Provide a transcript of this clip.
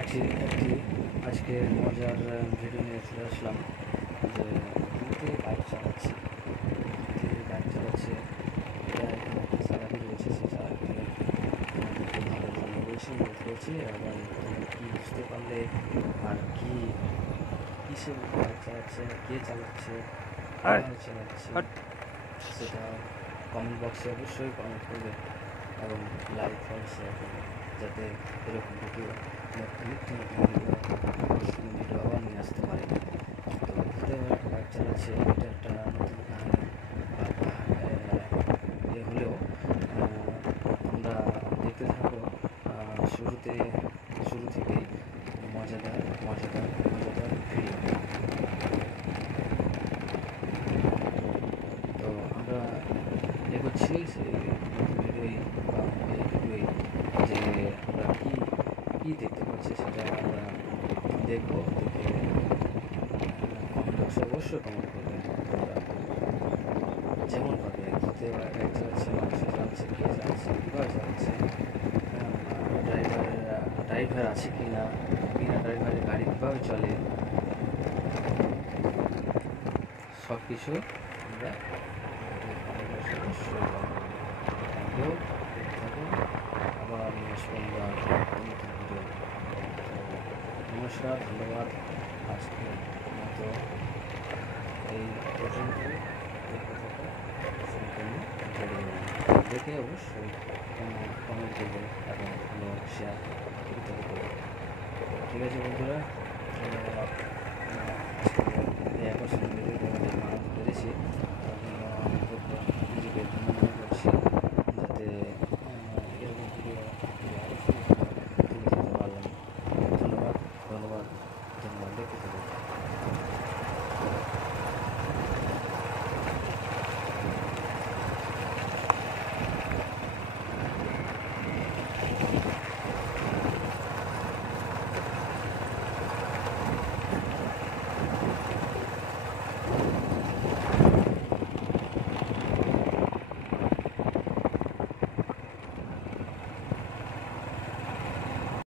একটি আজকে মজার ভিডিও নিয়ে চলে আসলাম। যে ঘুরতে বাইক চালাচ্ছি, এটা এখানে একটা চালাকি রয়েছে। সেই চালাকিটা খুব ভালো ভালো রয়েছে বলতে রয়েছে। আবার তোমরা কী বুঝতে পারলে আর কিসের বাইক চালাচ্ছে, কে চালাচ্ছে, কীভাবে চালাচ্ছে, সেটা কমেন্ট বক্সে অবশ্যই কমেন্ট করবে এবং লাইক ফলো শেয়ার করবে, যাতে এরকম ভিডিও নিত্য নতুন ভিডিও আবার নিয়ে আসতে পারি। তো ঘুরতে বাইক চালাচ্ছে, এটা একটা নতুন কাহিনী বা হলেও তোমরা দেখতে থাকো। শুরু থেকেই মজাদার ভিডিও। তো আমরা এগোচ্ছি সেই ভিডিওই বা এই ভিডিওই, যে আমরা কী দেখতে পাচ্ছি সেটা আমরা দেখবো। দেখে কমেন্ট বক্সে অবশ্যই কমেন্ট করবেন। তোমরা যেমন পাবে ঘুরতে বাইক চালাচ্ছে, মানুষে চালাচ্ছে, কে চালাচ্ছে, কীভাবে চালাচ্ছে, ড্রাইভার আছে কি না, বিনা ড্রাইভারের গাড়ি কীভাবে চলে, সব কিছু আমরা অবশ্যই থাকবো। আবার নিয়ে আসবো আমরা নতুন ভিডিও। নমস্কার, ধন্যবাদ। আজকের মতো এই পর্যন্ত। সম্পূর্ণ ভিডিও দেখে অবশ্যই কমেন্ট করবে এবং শেয়ার ইত্যাদি করবে। ঠিক আছে বন্ধুরা, ধন্যবাদ। এই আকর্ষণীয় ভিডিও তোমাদের বানাতে পেরেছি।